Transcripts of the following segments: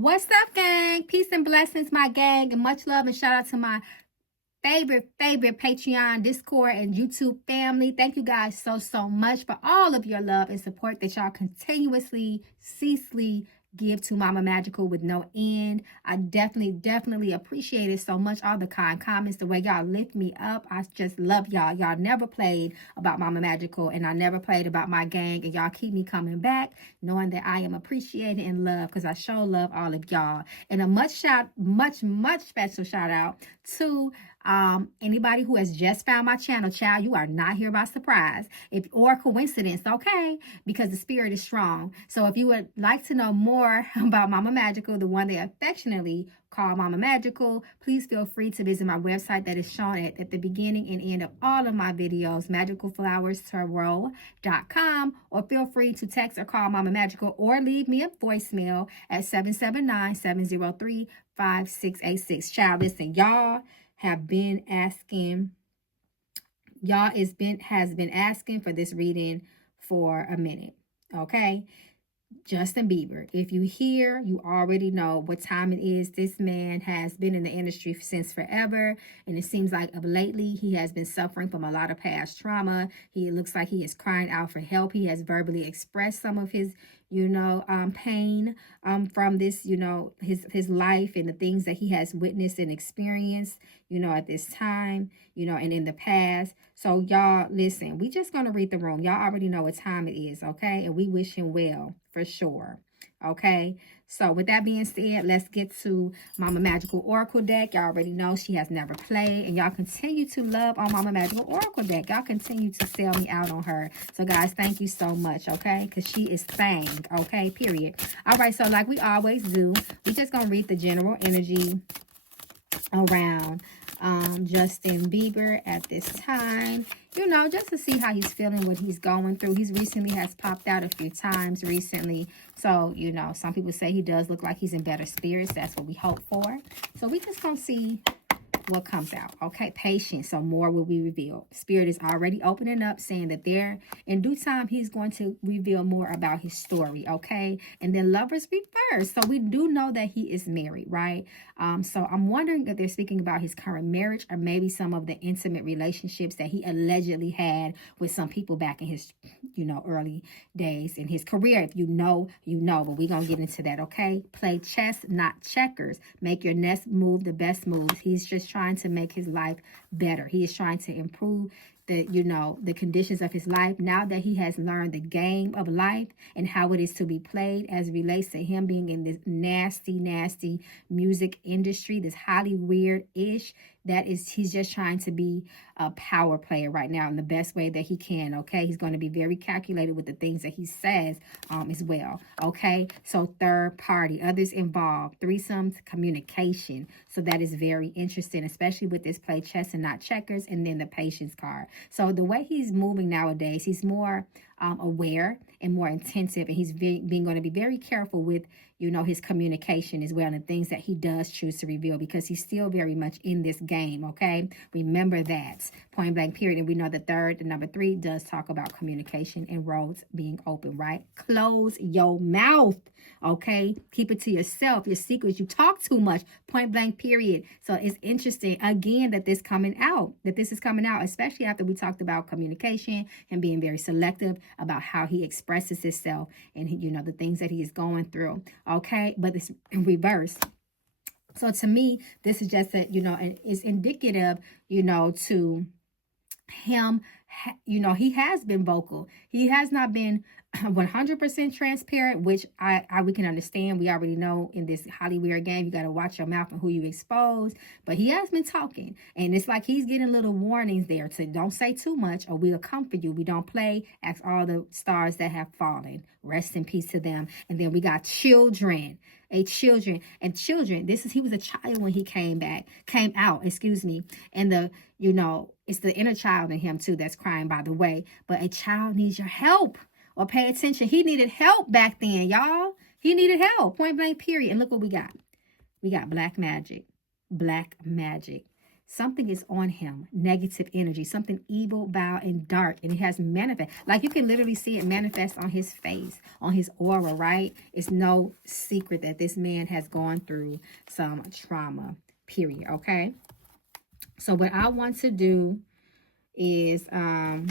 What's up, gang? Peace and blessings, my gang, and much love and shout out to my favorite Patreon, Discord, and YouTube family. Thank you guys so much for all of your love and support that y'all continuously, ceaselessly give to Mama Magical with no end. I definitely appreciate it so much. All the kind comments, the way y'all lift me up. I just love y'all. Y'all never played about Mama Magical, and I never played about my gang, and y'all keep me coming back, knowing that I am appreciated and loved, because I sure love all of y'all. And a much special shout out to anybody who has just found my channel. Child, you are not here by surprise or coincidence, okay? Because the spirit is strong. So if you would like to know more about Mama Magical, the one they affectionately call Mama Magical, please feel free to visit my website that is shown at the beginning and end of all of my videos, magicalflowerstarot.com, or feel free to text or call Mama Magical or leave me a voicemail at 779-703-5686. Child, listen, y'all have been asking, has been asking for this reading for a minute, okay? Justin Bieber. If you hear, you already know what time it is. This man has been in the industry since forever, and it seems like of lately he has been suffering from a lot of past trauma. He looks like he is crying out for help. He has verbally expressed some of his pain from this, his life and the things that he has witnessed and experienced, at this time, and in the past. So y'all, listen, we just going to read the room. Y'all already know what time it is, okay? And we wish him well for sure, okay? So with that being said, let's get to Mama Magical Oracle deck. Y'all already know she has never played, and y'all continue to love on Mama Magical Oracle deck. Y'all continue to sell me out on her. So guys, thank you so much, okay? Because she is thang, okay? Period. All right, so like we always do, we just going to read the general energy around Justin Bieber at this time, just to see how he's feeling, what he's going through. He's recently has popped out a few times recently. So, some people say he does look like he's in better spirits. That's what we hope for. So we just gonna see what comes out, okay? Patience, so more will be revealed. Spirit is already opening up, saying that there in due time he's going to reveal more about his story, okay? And then lovers reverse, so we do know that he is married, right? So I'm wondering if they're speaking about his current marriage, or maybe some of the intimate relationships that he allegedly had with some people back in his early days in his career. If you know, but we're gonna get into that, okay? Play chess, not checkers. Make your next move the best moves. He's just trying to make his life better. He is trying to improve the conditions of his life now that he has learned the game of life and how it is to be played as it relates to him being in this nasty music industry, this Hollyweird-ish. He's just trying to be a power player right now in the best way that he can, okay? He's going to be very calculated with the things that he says as well, okay? So third party, others involved, threesomes, communication. So that is very interesting, especially with this play chess and not checkers, and then the patience card. So the way he's moving nowadays, he's more aware and more intensive, and he's being going to be very careful with his communication as well, and the things that he does choose to reveal, because he's still very much in this game, okay? Remember that, point blank period. And we know the number 3 does talk about communication and roads being open, right? Close your mouth, okay? Keep it to yourself, your secrets. You talk too much, point blank period. So it's interesting again that this is coming out, especially after we talked about communication and being very selective about how he expresses himself and the things that he is going through, okay? But it's in reverse. So to me, this is just that, it's indicative, to him, he has been vocal. He has not been 100% transparent, which we can understand. We already know in this Hollyweird game, you got to watch your mouth and who you expose. But he has been talking, and it's like he's getting little warnings there to don't say too much or we'll come for you. We don't play. Ask all the stars that have fallen. Rest in peace to them. And then we got children. He was a child when he came out, and it's the inner child in him too that's crying, by the way. But a child needs your help, or pay attention. He needed help back then, y'all. He needed help, point blank period. And look what we got. We got black magic. Something is on him, negative energy, something evil, vile, and dark, and it has manifest. Like you can literally see it manifest on his face, on his aura, right? It's no secret that this man has gone through some trauma, period, okay? So what I want to do is, we're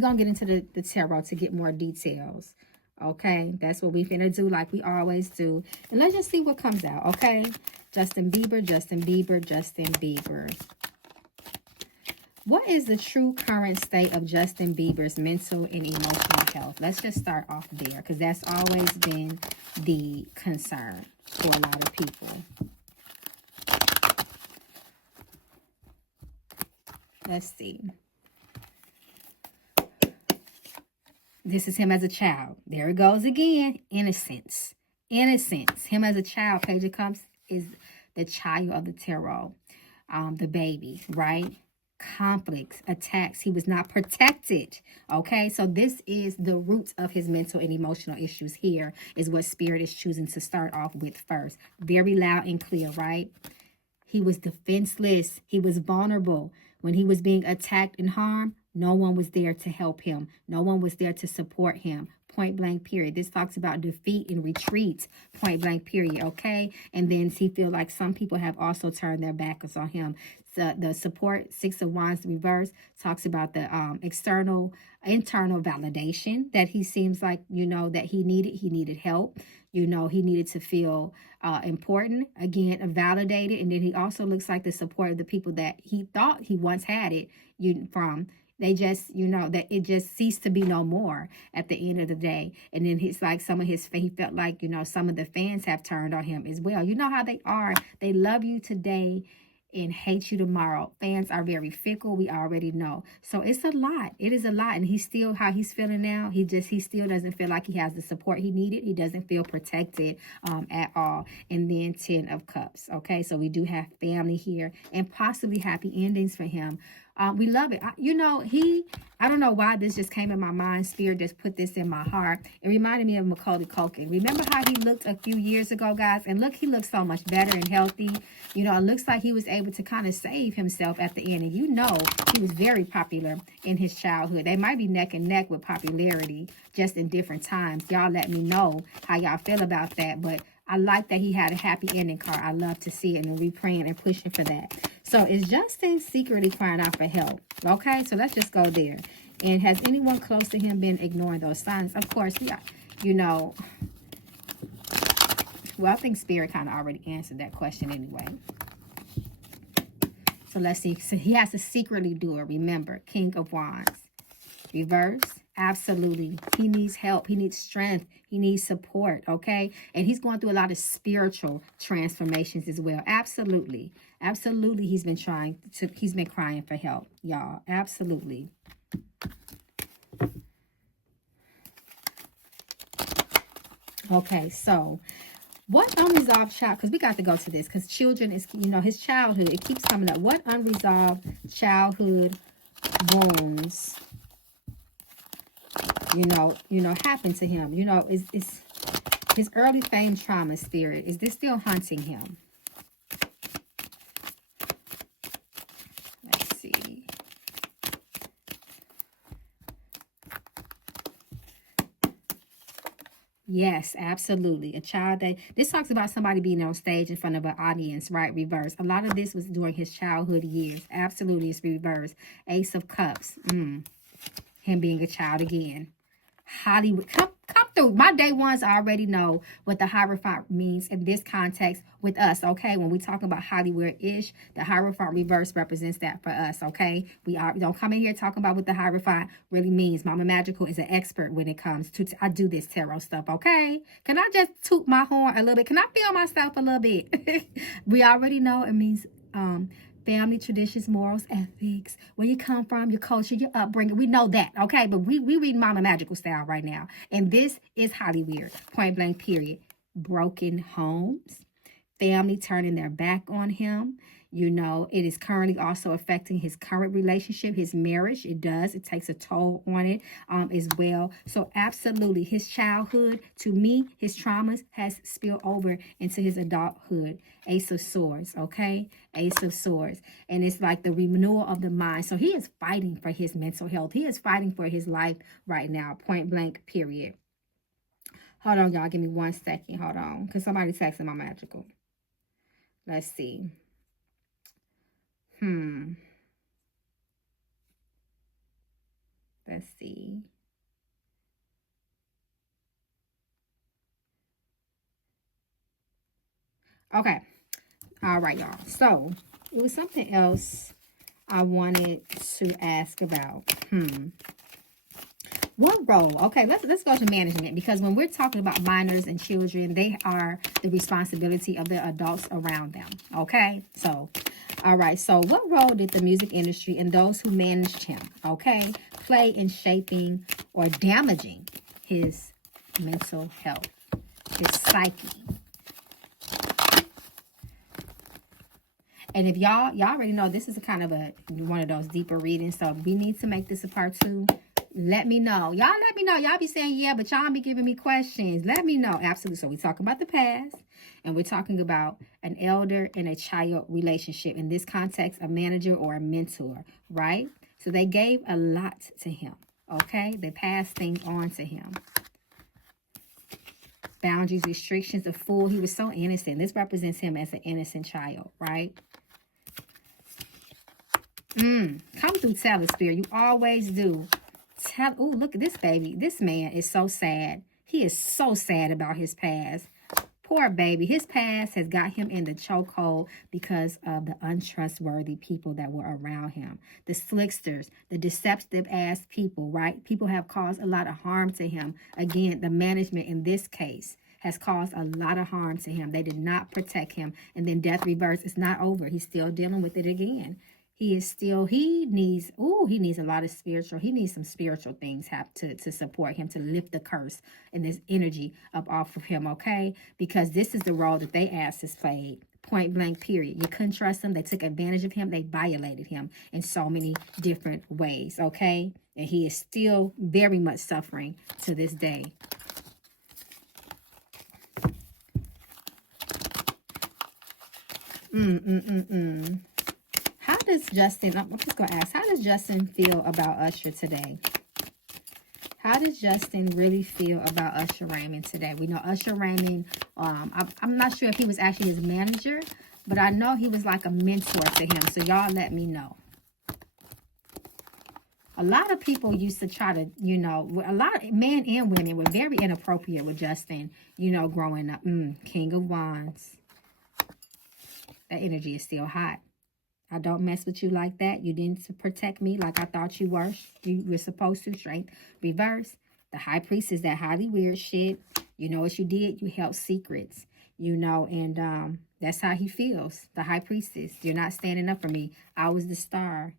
going to get into the tarot to get more details. Okay, that's what we're finna do like we always do. And let's just see what comes out, okay? Justin Bieber, Justin Bieber, Justin Bieber. What is the true current state of Justin Bieber's mental and emotional health? Let's just start off there because that's always been the concern for a lot of people. Let's see. This is him as a child. There it goes again. Innocence. Innocence. Him as a child. Page of Cups is the child of the tarot. The baby, right? Conflicts, attacks. He was not protected. Okay, so this is the roots of his mental and emotional issues here is what Spirit is choosing to start off with first. Very loud and clear, right? He was defenseless. He was vulnerable. When he was being attacked and harmed, no one was there to help him. No one was there to support him. Point blank, period. This talks about defeat and retreat. Point blank, period. Okay? And then he feel like some people have also turned their backs on him. So the support, Six of Wands reverse, talks about the internal validation that he seems like, you know, that he needed. He needed help. You know, he needed to feel important, again, validated. And then he also looks like the support of the people that he thought he once had it from. They just, you know, that it just ceased to be no more at the end of the day. And then he's like he felt like, you know, some of the fans have turned on him as well. You know how they are. They love you today and hate you tomorrow. Fans are very fickle. We already know. So it's a lot. It is a lot. And he's still how he's feeling now. He still doesn't feel like he has the support he needed. He doesn't feel protected at all. And then 10 of Cups. Okay, so we do have family here and possibly happy endings for him. We love it. I don't know why this just came in my mind. Spirit just put this in my heart. It reminded me of Macaulay Culkin. Remember how he looked a few years ago, guys? And look, he looks so much better and healthy. You know, it looks like he was able to kind of save himself at the end. And you know, he was very popular in his childhood. They might be neck and neck with popularity, just in different times. Y'all let me know how y'all feel about that. But I like that he had a happy ending card. I love to see it, and we praying and pushing for that. So is Justin secretly crying out for help? Okay, so let's just go there. And has anyone close to him been ignoring those signs? Of course, yeah. You know, well, I think Spirit kind of already answered that question anyway. So let's see. So he has to secretly do it. Remember, King of Wands. Reverse. Absolutely. He needs help. He needs strength. He needs support, okay? And he's going through a lot of spiritual transformations as well. Absolutely. Absolutely, he's been crying for help, y'all. Absolutely. Okay, so what unresolved child, because we got to go to this, because children is, you know, his childhood, it keeps coming up. What unresolved childhood wounds happened to him? You know, is his early fame trauma, Spirit, is this still haunting him? Let's see. Yes, absolutely. A child that, this talks about somebody being on stage in front of an audience, right? Reverse. A lot of this was during his childhood years. Absolutely, it's reverse. Ace of Cups. Him being a child again. Hollywood, come through. My day ones already know what the Hierophant means in this context with us, okay? When we talk about Hollyweird-ish, the Hierophant reverse represents that for us, okay? We don't come in here talking about what the Hierophant really means. Mama Magical is an expert when it comes to, I do this tarot stuff, okay? Can I just toot my horn a little bit? Can I feel myself a little bit? We already know it means family, traditions, morals, ethics, where you come from, your culture, your upbringing. We know that, okay? But we read Mama Magical style right now. And this is Hollyweird, point blank, period. Broken homes, family turning their back on him. You know, it is currently also affecting his current relationship, his marriage. It does. It takes a toll on it as well. So absolutely, his childhood, to me, his traumas has spilled over into his adulthood. Ace of Swords, okay? Ace of Swords. And it's like the renewal of the mind. So he is fighting for his mental health. He is fighting for his life right now, point blank, period. Hold on, y'all. Give me 1 second. Hold on. Because somebody texted my magical. Let's see. Let's see. Okay. All right, y'all. So, it was something else I wanted to ask about. What role? Okay, let's go to management, because when we're talking about minors and children, they are the responsibility of the adults around them. Okay, so all right, so what role did the music industry and those who managed him, okay, play in shaping or damaging his mental health, his psyche? And if y'all already know, this is a kind of one of those deeper readings, so we need to make this a part 2. Let me know. Y'all let me know. Y'all be saying, yeah, but y'all be giving me questions. Let me know. Absolutely. So we're talking about the past, and we're talking about an elder and a child relationship. In this context, a manager or a mentor, right? So they gave a lot to him, okay? They passed things on to him. Boundaries, restrictions, a fool. He was so innocent. This represents him as an innocent child, right? Come through, tell the spirit. You always do. Oh, look at this baby. This man is so sad. He is so sad about his past. Poor baby. His past has got him in the chokehold because of the untrustworthy people that were around him. The slicksters, the deceptive ass people, right? People have caused a lot of harm to him. Again, the management in this case has caused a lot of harm to him. They did not protect him. And then death reverse. It's not over. He's still dealing with it again. He needs a lot of he needs some spiritual things to support him, to lift the curse and this energy up off of him, okay? Because this is the role that they asked us played. Point blank, period. You couldn't trust him. They took advantage of him. They violated him in so many different ways, okay? And he is still very much suffering to this day. How does Justin, I'm just going to ask, how does Justin feel about Usher today? How does Justin really feel about Usher Raymond today? We know Usher Raymond, I'm not sure if he was actually his manager, but I know he was like a mentor to him. So y'all let me know. A lot of people used to try to, a lot of men and women were very inappropriate with Justin, growing up. King of Wands. That energy is still hot. I don't mess with you like that. You didn't protect me like I thought you were. You were supposed to. Strength. Reverse. The high priest is that Hollyweird shit. You know what you did? You held secrets. And that's how he feels. The high priestess. You're not standing up for me. I was the star.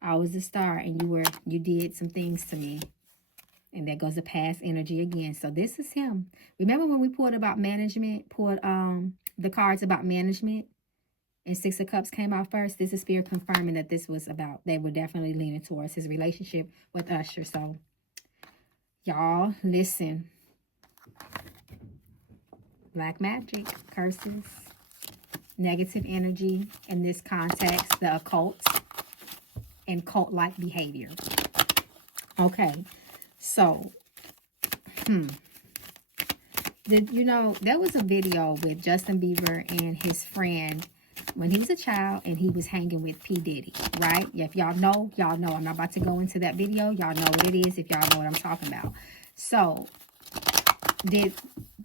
And you did some things to me. And there goes the past energy again. So this is him. Remember when we pulled about management, the cards about management? And 6 of Cups came out first. This is Spirit confirming that this was about, they were definitely leaning towards his relationship with Usher. So, y'all, listen. Black magic, curses, negative energy in this context, the occult, and cult-like behavior. Okay, so, there was a video with Justin Bieber and his friend when he was a child and he was hanging with P. Diddy, right? If y'all know, y'all know. I'm not about to go into that video. Y'all know what it is if y'all know what I'm talking about. So, did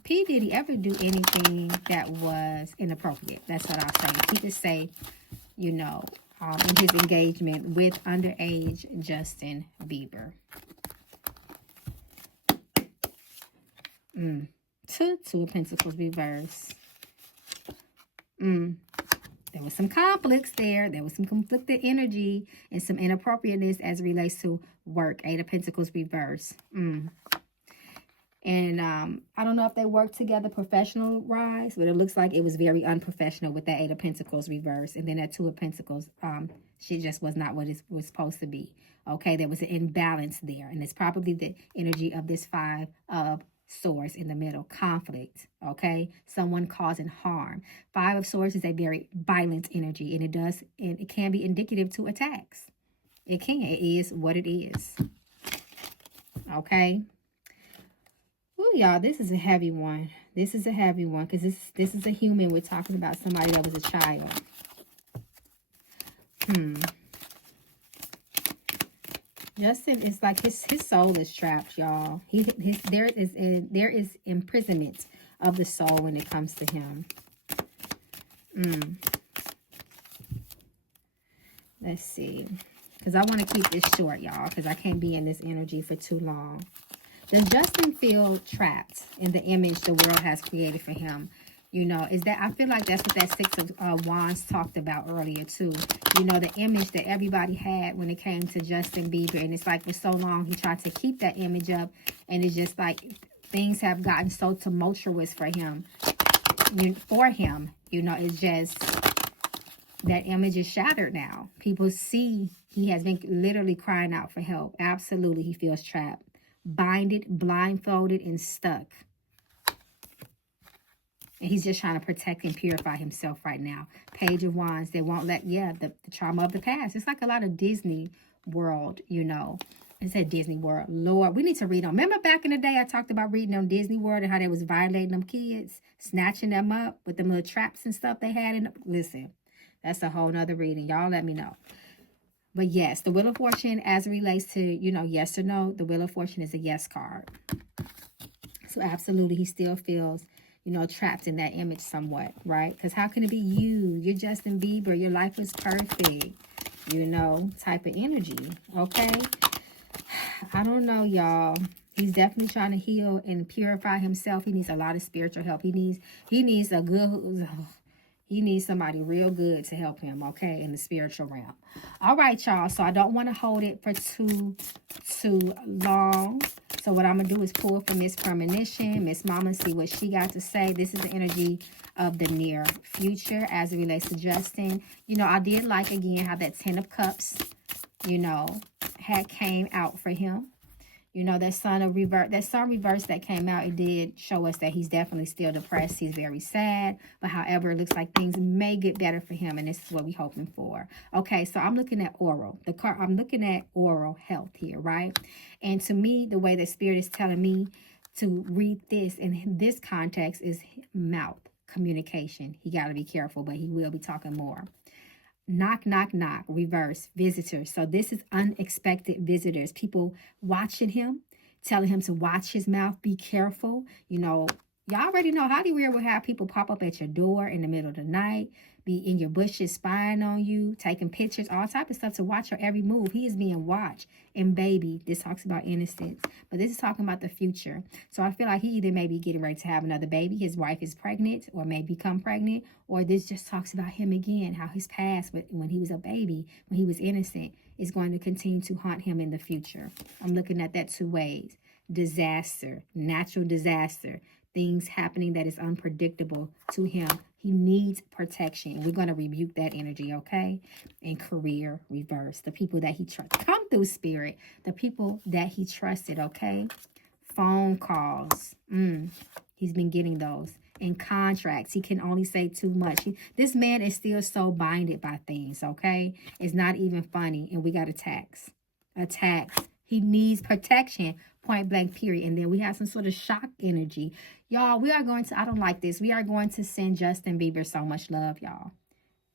P. Diddy ever do anything that was inappropriate? That's what I'll say. Keep it safe, in his engagement with underage Justin Bieber. Two of Pentacles reverse. There was some conflicts there. There was some conflicted energy and some inappropriateness as it relates to work. 8 of Pentacles reverse. And I don't know if they work together professional wise, but it looks like it was very unprofessional with that Eight of Pentacles reverse. And then that Two of Pentacles, she just was not what it was supposed to be. Okay, there was an imbalance there. And it's probably the energy of this Five of Swords in the middle. Conflict, okay? Someone causing harm. Five of Swords is a very violent energy, and it can be indicative to attacks. It can. It is what it is. Okay? Oh, y'all, this is a heavy one. This is a heavy one because this is a human. We're talking about somebody that was a child. Justin is like his soul is trapped, y'all. There is imprisonment of the soul when it comes to him. Let's see, because I want to keep this short, y'all, because I can't be in this energy for too long. Does Justin feel trapped in the image the world has created for him? You know, is that, I feel like that's what that Six of Wands talked about earlier too. You know, the image that everybody had when it came to Justin Bieber. And it's like for so long he tried to keep that image up. And it's just like things have gotten so tumultuous for him. You know, it's just that image is shattered now. People see he has been literally crying out for help. Absolutely, he feels trapped. Binded, blindfolded, and stuck. And he's just trying to protect and purify himself right now. Page of Wands, they won't let, the trauma of the past. It's like a lot of Disney World, you know. It said Disney World. Lord, we need to read on. Remember back in the day I talked about reading on Disney World and how they was violating them kids, snatching them up with them little traps and stuff they had in them? Listen, that's a whole nother reading. Y'all let me know. But yes, the Wheel of Fortune as it relates to, you know, yes or no, the Wheel of Fortune is a yes card. So absolutely, he still feels, you know, trapped in that image somewhat, right? Because how can it be you? You're Justin Bieber. Your life was perfect, you know, type of energy, okay? I don't know, y'all. He's definitely trying to heal and purify himself. He needs a lot of spiritual help. He needs a good... He needs somebody real good to help him, okay, in the spiritual realm. All right, y'all. So I don't want to hold it for too long. So what I'm going to do is pull for Miss Premonition, Miss Mama, see what she got to say. This is the energy of the near future as it relates to Justin. You know, I did like, again, how that Ten of Cups, you know, had came out for him. You know, that sun reverse that came out, it did show us that he's definitely still depressed. He's very sad. But however, it looks like things may get better for him. And this is what we're hoping for. Okay, so I'm looking at oral. I'm looking at oral health here, right? And to me, the way that Spirit is telling me to read this in this context is mouth communication. He got to be careful, but he will be talking more. Knock, knock, knock, reverse, visitors. So this is unexpected visitors. People watching him, telling him to watch his mouth, be careful. You know, y'all already know Hollyweird will have people pop up at your door in the middle of the night, be in your bushes spying on you, taking pictures, all type of stuff to watch your every move. He is being watched. And baby, this talks about innocence, but this is talking about the future. So I feel like he either may be getting ready to have another baby, his wife is pregnant or may become pregnant, or this just talks about him again, how his past when he was a baby, when he was innocent, is going to continue to haunt him in the future. I'm looking at that two ways. Disaster, natural disaster, things happening that is unpredictable to him. He needs protection. We're going to rebuke that energy, okay? And career reverse. The people that he trusted. Come through, Spirit. The people that he trusted, okay? Phone calls. He's been getting those. And contracts. He can only say too much. This man is still so binded by things, okay? It's not even funny. And we got attacks. Attacks. He needs protection. Point blank, period. And then we have some sort of shock energy. Y'all, we are going to, I don't like this. We are going to send Justin Bieber so much love, y'all.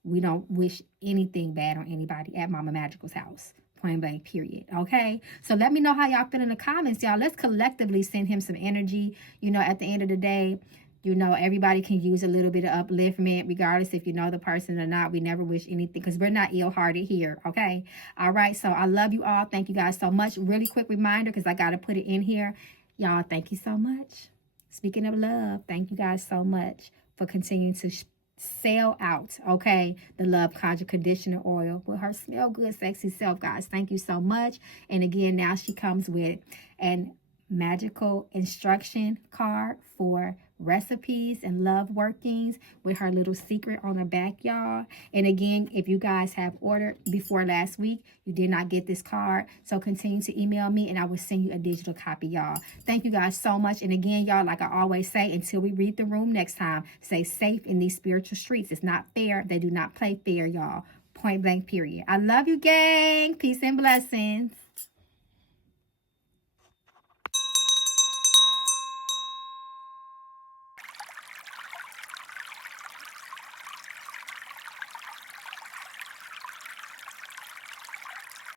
We don't wish anything bad on anybody at Mama Magical's house. Point blank, period. Okay? So let me know how y'all feel in the comments, y'all. Let's collectively send him some energy. You know, at the end of the day, you know, everybody can use a little bit of upliftment, regardless if you know the person or not. We never wish anything because we're not ill-hearted here, okay? All right, so I love you all. Thank you guys so much. Really quick reminder because I got to put it in here. Y'all, thank you so much. Speaking of love, thank you guys so much for continuing to sell out, okay, the Love Conjure Conditioner Oil with her smell good, sexy self, guys. Thank you so much. And again, now she comes with an magical instruction card for recipes and love workings with her little secret on the back, y'all. And again, if you guys have ordered before last week, you did not get this card, so continue to email me and I will send you a digital copy, y'all. Thank you guys so much. And again, y'all, like I always say, until we read the room next time, stay safe in these spiritual streets. It's not fair. They do not play fair, y'all. Point blank, period. I love you, gang. Peace and blessings.